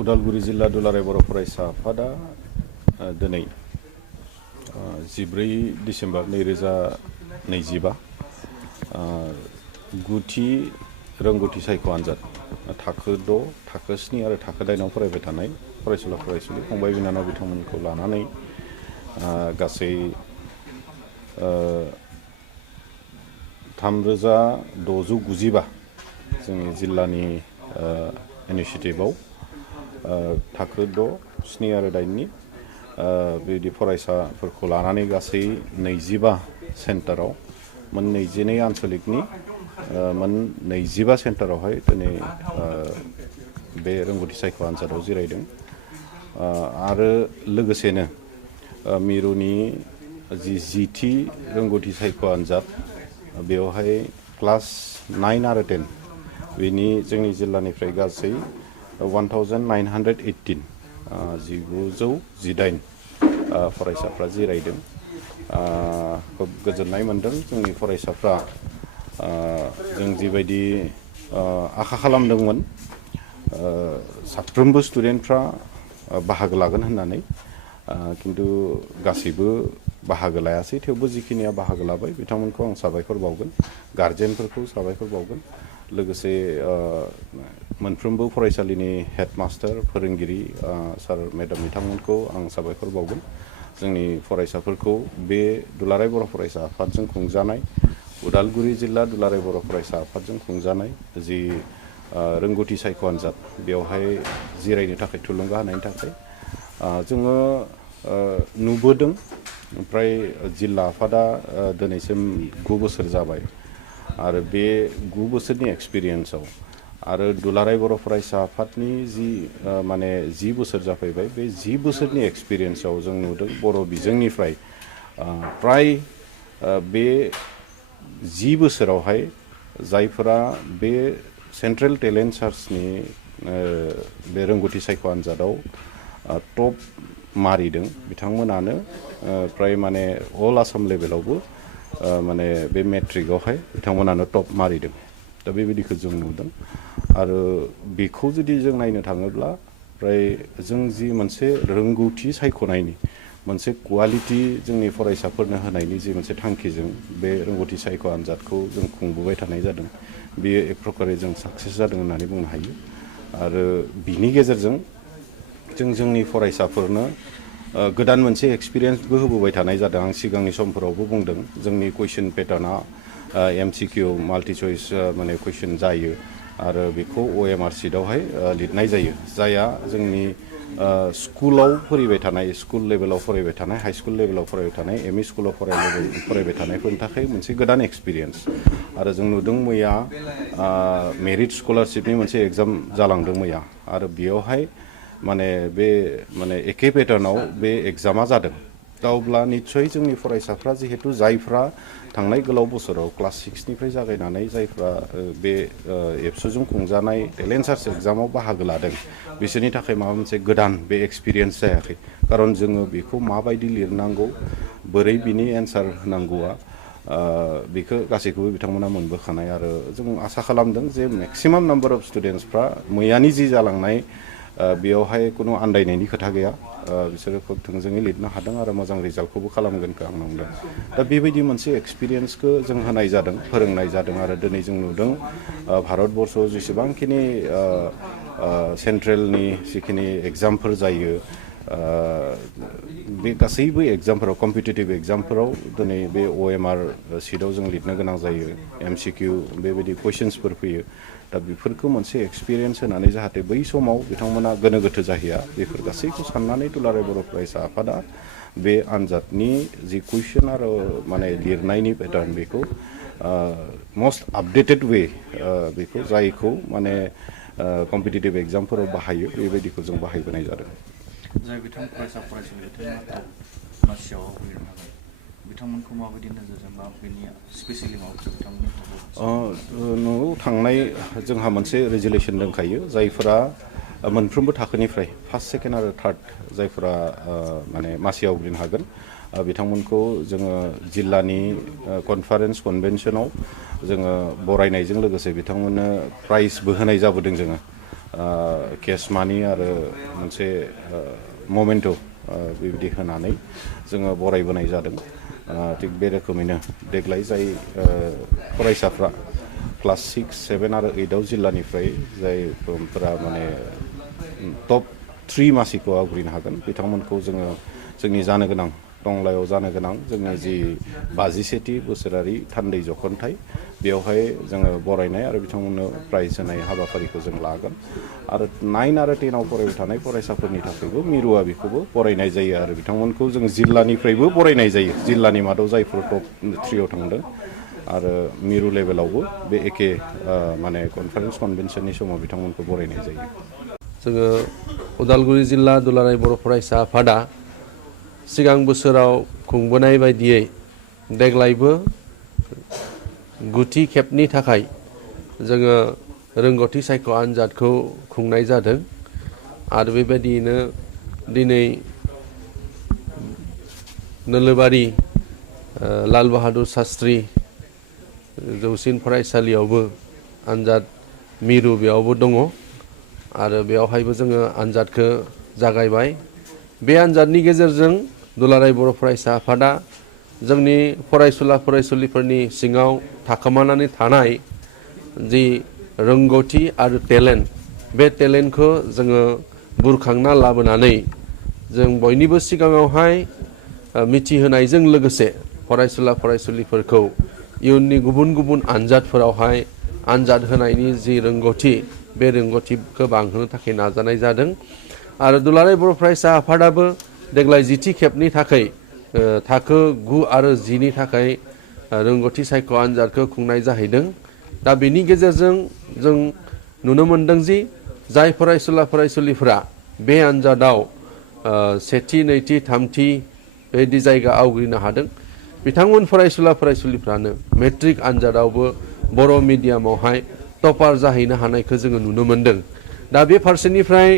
उदालगुरि जिल्ला दुलाराय बर' फरायसा आफादा दिनै 14 डिसेम्बर 2025 गुथि रोंगौथि सायख' आनजाद थाखो 6, थाखो 7 आरो थाखो 8 आव फरायबाय थानाय फरायसुला फरायसुलि फंबाय बिनानाव बिथांमोनखौ लानानै गासै 3695 जोंनि जिल्लानि इनिशिएटिभआव थाखो 6, 7 आरो 8नि बेबायदि फरायसाफोरखौ लानानै गासै 25 सेन्टाराव मोन 22 आनसलिकनि मोन 25 सेन्टारावहाय दिनै बे रोंगौथि सायख' आनजादाव जिरायदों आरो लोगोसेनो मिरुनि जिथि रोंगौथि सायख' आनजाद बेवहाय क्लास 9 आरो 10 बेनि जोंनि जिल्लानिफ्राय गासै 1918 1918 फरायसाफ्रा जिरायदों खोब गोजोननाय मोनदों जोंनि फरायसाफ्रा जों जिबायदि आखा खालामदोंमोन साफ्रोमबो स्टुडेन्टफ्रा बाहागो लागोन होननानै किन्तु गासैबो बाहागो लायासै थेवबो जिखिनिया बाहागो लाबाय बिथांमोनखौ आं साबायखर बावगोन गार्जेनफोरखौ साबायखर बावगोन लोगोसे मोनफ्रोमबो फरायसालिनि हेडमास्टार फोरोंगिरि सार मेडाम बिथांमोनखौ आं साबायखर बावगोन जोंनि फरायसाफोरखौ बे दुलाराय बर' फरायसा आफादजों खुंजानाय उदालगुरि जिल्ला दुलाराय बर' फरायसा आफादजों खुंजानाय जि रोंगौथि सायख' आनजाद बेवहाय जिरायनो थाखाय थुलुंगा होनायनि थाखाय जोङो नुबोदों ओमफ्राय जिल्ला आफादा दिनैसिम 9 बोसोर जाबाय आरो बे 9 बोसोरनि एक्सपिरियेन्सआव आरो दुलाराय बर' फरायसा आफादनि जि माने 10 बोसोर जाफैबाय बे 10 बोसोरनि एक्सपिरियेन्सआव जों नुदों बर' बिजोंनिफ्राय प्राय बे 10 बोसोरावहाय जायफोरा बे सेन्ट्रेल टेलेन्ट सार्चनि बे रोंगौथि सायख' आनजादाव टप मारिदों बिथांमोनानो प्राय माने अल आसाम लेभेलावबो माने बे मेट्रिकआवहाय बिथांमोनानो टप मारिदों दा बेबायदिखौ जों नुदों आरो बेखौ जुदि जों नायनो थाङोब्ला प्राय जों जि मोनसे रोंगौथि सायख'नायनि मोनसे क्वालिटि जोंनि फरायसाफोरनो होनायनि जि मोनसे थांखिजों बे रोंगौथि सायख' आनजादखौ जों खुंबोबाय थानाय जादों बेयो एक प्रकारे जों साक्सेस जादों होननानै बुंनो हायो आरो बिनि गेजेरजों जों जोंनि फरायसाफोरनो गोदान मोनसे एक्सपिरियेन्सबो होबोबाय थानाय जादों आं सिगांनि समफोरावबो बुंदों जोंनि कुइसन पेटार्ना MCQ माल्टि चइस माने कुइसन जायो आरो बेखौ OMR शीटआवहाय लिरनाय जायो जाया जोंनि स्कुलाव फरायबाय थानाय स्कुल लेभेलाव फरायबाय थानाय हाइ स्कुल लेभेलाव फरायबाय थानाय ME स्कुलाव फरायबाय थानायफोरनि थाखाय मोनसे गोदान एक्सपिरियेन्स आरो जों नुदों मैया मेरिट स्कलारशिपनि मोनसे एग्जाम जालांदों मैया आरो बेयावहाय माने बे माने एखे पेटार्नाव बे एग्जामा जादों दा अब्ला निस्सय जोंनि फरायसाफ्रा जिहेतु जायफ्रा थांनाय गोलाव बोसोराव क्लास 6निफ्राय जागायनानै जायफ्रा बे एबसुजों खुंजानाय टेलेन्ट सार्च एग्जामाव बाहागो लादों बिसोरनि थाखाय माबा मोनसे गोदान बे एक्सपिरियेन्स जायाखै खारन जोङो बेखौ माबायदि लिरनांगौ बोरै बिनि एन्सार होनांगौआ बेखौ गासैखौबो बिथांमोना मोनबोखानाय आरो जों आसा खालामदों जे मेक्सिमाम नाम्बार अफ स्टुडेन्टसफ्रा मैयानि जि जालांनाय बेयावहाय खुनु आन्दायनायनि खोथा गैया बिसोरो खोब थोंजोङै लिरनो हादों आरो मोजां रिजाल्टखौबो खालामगोनखौ आं नंदों दा बेबायदि मोनसे एक्सपिरियेन्सखौ जों होनाय जादों फोरोंनाय जादों आरो दिनै जों नुदों भारतबर्षआव जेसेबांखिनि सेन्ट्रेलनि जिखिनि एग्जामफोर जायो बे गासैबो एग्जामफोराव कम्पिटिटिभ एग्जामफोराव दिनै बे OMR शीटआव जों लिरनो गोनां जायो MCQ बेबायदि कुइसन्सफोर फैयो दा बेफोरखौ मोनसे एक्सपिरियेन्स होनानै जाहाथे बै समाव बिथांमोना गोनो गोथो जाहैया बेफोर गासैखौ साननानै दुलाराय बर' फरायसा आफादा बे आनजादनि जि कुइसन आरो माने लिरनायनि पेटार्न बेखौ मस्ट आपडेटेड वे बेखौ जायखौ माने कम्पिटिटिभ एग्जामफोराव बाहायो बेबायदिखौ जों बाहायबोनाय जादों जाय बिथां फरायसा फरायसुलि बिथांमोना मासियाव होफैनो हागोन बिथांमोनखौ माबायदि नोजोरजों बा बेनि स्पेसियेलि माबाफोर बिथांमोननि थाखाय न'आव थांनाय जोंहा मोनसे रेजुलेसन दंखायो जायफोरा मोनफ्रोमबो थाखोनिफ्राय फार्स्ट सेकेन्ड आरो थार्ड जायफोरा माने मासियाव आवग्रिनो हागोन बिथांमोनखौ जोङो जिल्लानि कनफारेन्स कनभेनसनाव जोङो बरायनायजों लोगोसे बिथांमोननो प्राइजबो होनाय जाबोदों जोङो केस मानि आरो मोनसे ममेन्ट' बेबायदि होनानै जोङो बरायबोनाय जादों। थिग बे रोखोमैनो देग्लाय जाय फरायसाफ्रा क्लास 6, 7 आरो 8आव जिल्लानिफ्राय जायफोरा माने टप 3 मासिखौ आवग्रिनो हागोन बिथांमोनखौ जोङो जोंनि जानो गोनां टंलायाव जानो गोनां जोंनि जि 57थि बोसोरारि थान्दै जख'न्थाइ बेवहाय जोङो बरायनाय आरो बिथांमोननो प्राइज होनाय हाबाफारिखौ जों लागोन आरो 9 आरो 10आव फरायबाय थानाय फरायसाफोरनि थाखायबो मिरुआ बेखौबो बरायनाय जायो आरो बिथांमोनखौ जों जिल्लानिफ्रायबो बरायनाय जायो। जिल्लानि मादाव जायफोर टप 3आव थांदों आरो मिरु लेभेलावबो बे एखे माने कनफारेन्स कनभेनसननि समाव बिथांमोनखौ बरायनाय जायो। जोङो उदालगुरि जिल्ला दुलाराय बर' फरायसा आफादा सिगां बोसोराव खुंबोनाय बायदियै देग्लायबो गुथि खेबनि थाखाय जोङो रोंगौथि सायख' आनजादखौ खुंनाय जादों आरो बेबायदियैनो दिनै नोलोबारि लाल बाहादुर शास्त्री जौसिन फरायसालियावबो आनजाद मिरु बेयावबो दङ आरो बेयावहायबो जोङो आनजादखौ जागायबाय। बे आनजादनि गेजेरजों दुलाराय बर' फरायसा आफादा जोंनि फरायसुला फरायसुलिफोरनि सिङाव थाखोमानानै थानाय जि रोंगौथि आरो टेलेन्ट बे टेलेन्टखौ जोङो बुरखांना लाबोनानै जों बयनिबो सिगाङावहाय मिथिहोनायजों लोगोसे फरायसुला फरायसुलिफोरखौ इयुननि गुबुन गुबुन आनजादफोरावहाय आनजाद होनायनि जि रोंगौथि बे रोंगौथिखौ बांहोनो थाखाय नाजानाय जादों आरो दुलाराय बर' फरायसा आफादाबो देग्लाय 10थि खेबनि थाखाय थाखो 9 आरो 10नि थाखाय रोंगौथि सायख' आनजादखौ खुंनाय जाहैदों। दा बेनि गेजेरजों जों नुनो मोनदों जि जाय फरायसुला फरायसुलिफोरा बे आनजादाव सेथि, नैथि, थामथि बेबायदि जायगा आवग्रिनो हादों बिथांमोन फरायसुला फरायसुलिफ्रानो मेट्रिक आनजादावबो बर' मिडियामावहाय टपार जाहैनो हानायखौ जोङो नुनो मोनदों। दा बे फारसेनिफ्राय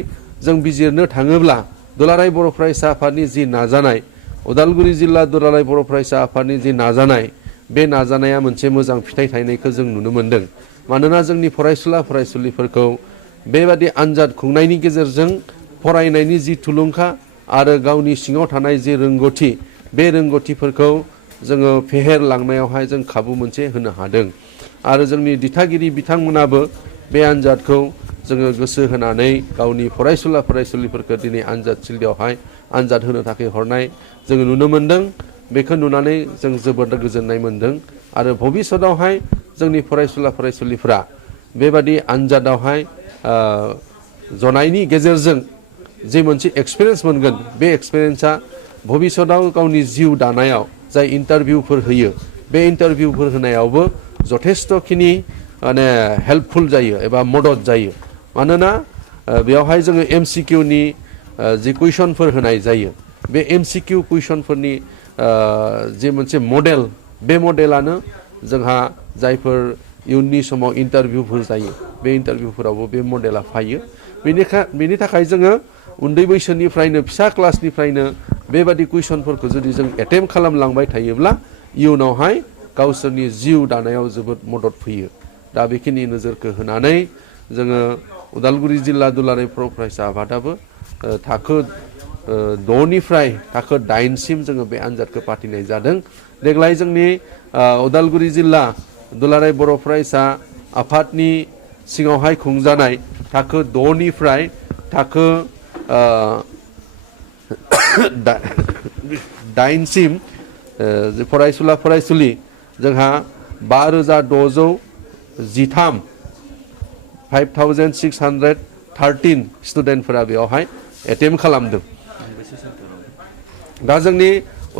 जों बिजिरनो थाङोब्ला दुलाराय बर' फरायसा आफादनि जि नाजानाय उदालगुरि जिल्ला दुलाराय बर' फरायसा आफादनि जि नाजानाय बे नाजानाया मोनसे मोजां फिथाइ थायनायखौ जों नुनो मोनदों। मानोना जोंनि फरायसुला फरायसुलिफोरखौ बेबादि आनजाद खुंनायनि गेजेरजों फरायनायनि जि थुलुंखा आरो गावनि सिङाव थानाय जि रोंगौथि बे रोंगौथिफोरखौ जोङो फेहेरलांनायावहाय जों खाबु मोनसे होनो हादों आरो जोंनि दिथागिरि बिथांमोनाबो बे आनजादखौ जोङो गोसो होनानै गावनि फरायसुला फरायसुलिफोरखौ दिनै आनजाद थिलियावहाय आनजाद होनो थाखाय हरनाय जोङो नुनो मोनदों। बेखौ नुनानै जों जोबोद गोजोननाय मोनदों आरो भबिष्यतआवहाय जोंनि फरायसुला फरायसुलिफ्रा बेबादि आनजादावहाय जनायनि गेजेरजों जे मोनसे एक्सपिरियेन्स मोनगोन बे एक्सपिरियेन्सा भबिष्यतआव गावनि जिउ दानायाव जाय इन्टारभिउफोर होयो बे इन्टारभिउफोर होनायावबो जथेस्थ'खिनि माने हेल्पफुल जायो एबा मदद जायो। मानोना बेयावहाय जोङो MCQनि जि कुइसनफोर होनाय जायो बे MCQ कुइसनफोरनि जे मोनसे मडेल बे मडेलानो जोंहा जायफोर इयुननि समाव इन्टारभिउफोर जायो बे इन्टारभिउफोरावबो बे मडेला फैयो। बेनि थाखाय जोङो उन्दै बैसोनिफ्रायनो फिसा क्लासनिफ्रायनो बेबादि कुइसनफोरखौ जुदि जों एटेम्प्ट खालामलांबाय थायोब्ला इयुनावहाय गावसोरनि जिउ दानायाव जोबोद मदद फैयो। दा बेखिनि नोजोरखौ होनानै जोङो उदालगुरि जिल्ला दुलाराय बर' फरायसा आफादाबो थाखो 6निफ्राय थाखो 8सिम जोङो बे आनजादखौ फाथिनाय जादों। देग्लाय जोंनि उदालगुरि जिल्ला दुलाराय बर' फरायसा आफादनि सिङावहाय खुंजानाय थाखो 6निफ्राय थाखो 8सिम फरायसुला फरायसुलि जोंहा 5613 5613 स्टुडेन्टफोरा बेयावहाय एटेम्प्ट खालामदों। दा जोंनि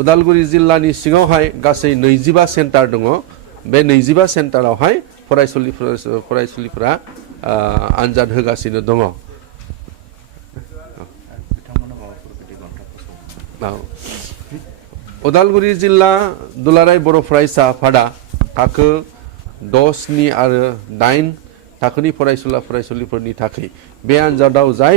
उदालगुरि जिल्लानि सिङावहाय गासै 25 सेन्टार दङ। बे 25 सेन्टारावहाय फरायसुलिफोरा आनजाद होगासिनो दङ। उदालगुरि जिल्ला दुलाराय बर' फरायसा आफादा थाखो 6, 7 आरो 8 थाखोनि फरायसुला फरायसुलिफोरनि थाखाय बे आनजादाव जाय